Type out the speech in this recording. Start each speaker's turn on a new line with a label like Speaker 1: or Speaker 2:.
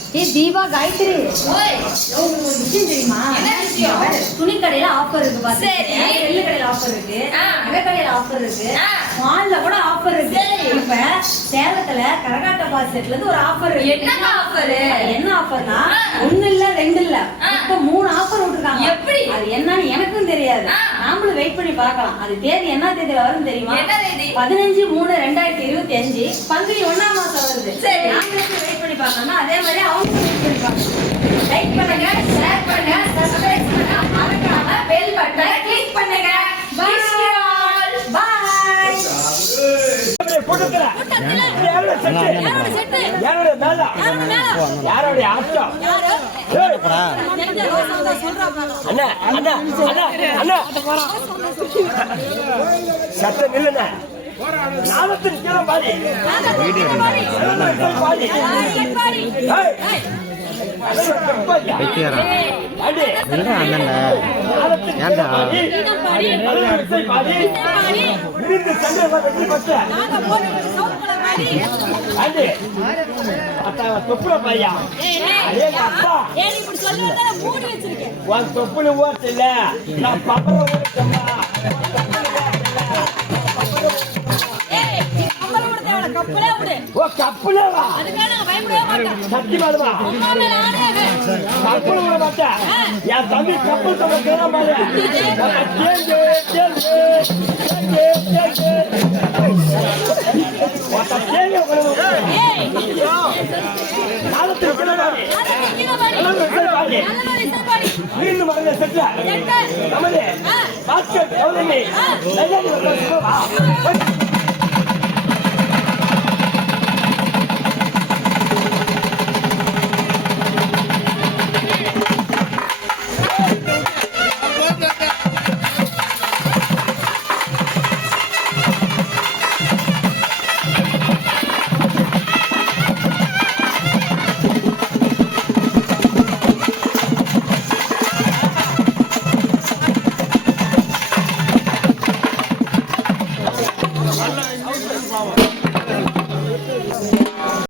Speaker 1: ஏ தீபா காயத்ரி, உங்களுக்கு ஒரு விஷயம் தெரியுமா? துணி கடையில ஆஃபர் இருக்கு பாத்து. வெள்ளி கடையில ஆஃபர் இருக்கு, நகை கடையில ஆஃபர் இருக்கு, மால்ல கூட ஆஃபர் இருக்கு. இப்ப சேலத்துல கரகாட்ட பாசெட்ல இருந்து ஒரு ஆஃபர் இருக்கு. என்ன ஆஃபர்னா ஒண்ணு இல்ல ரெண்டு இல்ல, இப்ப 3 ஆஃபர் விட்டுருக்காங்க. எப்படி அது என்னன்னு எனக்கும் தெரியாது. நாமளும் வெயிட் பண்ணி பார்க்கலாம். அது தேதி என்ன தேதியில வரும் தெரியுமா? 15/3/2025 பங்குனி 1ஆம் மாசம் வருது. நாமளும் வெயிட் பண்ணி பார்க்கணும். அதே மாதிரி அவங்க வெயிட் பண்ணி பார்க்கணும். லைக் பண்ணுங்க, ஷேர் பண்ணுங்க, சப்ஸ்கிரைப் பண்ணுங்க, மறக்காம பெல் பட்டனை கிளிக் பண்ணுங்க. By by.
Speaker 2: போட்டுக்கல யாரோட செட் யாரோட மேல யாரோட ஆட்டம் அண்ணா அண்ணா அண்ணா அண்ணா சத்த நில்லுண்ணா நாளத்தின் கீழே பாடி தொப்புல பையா தொப்புல ஓட்டல நான் பப்பர கப்புலவா சத்தியமாதுமா கப்புல விட மாட்டேன். என் தம்பி கப்பல் சொல்ல மீண்டும் மகனை சென்ற நமது பாஸ்கெட்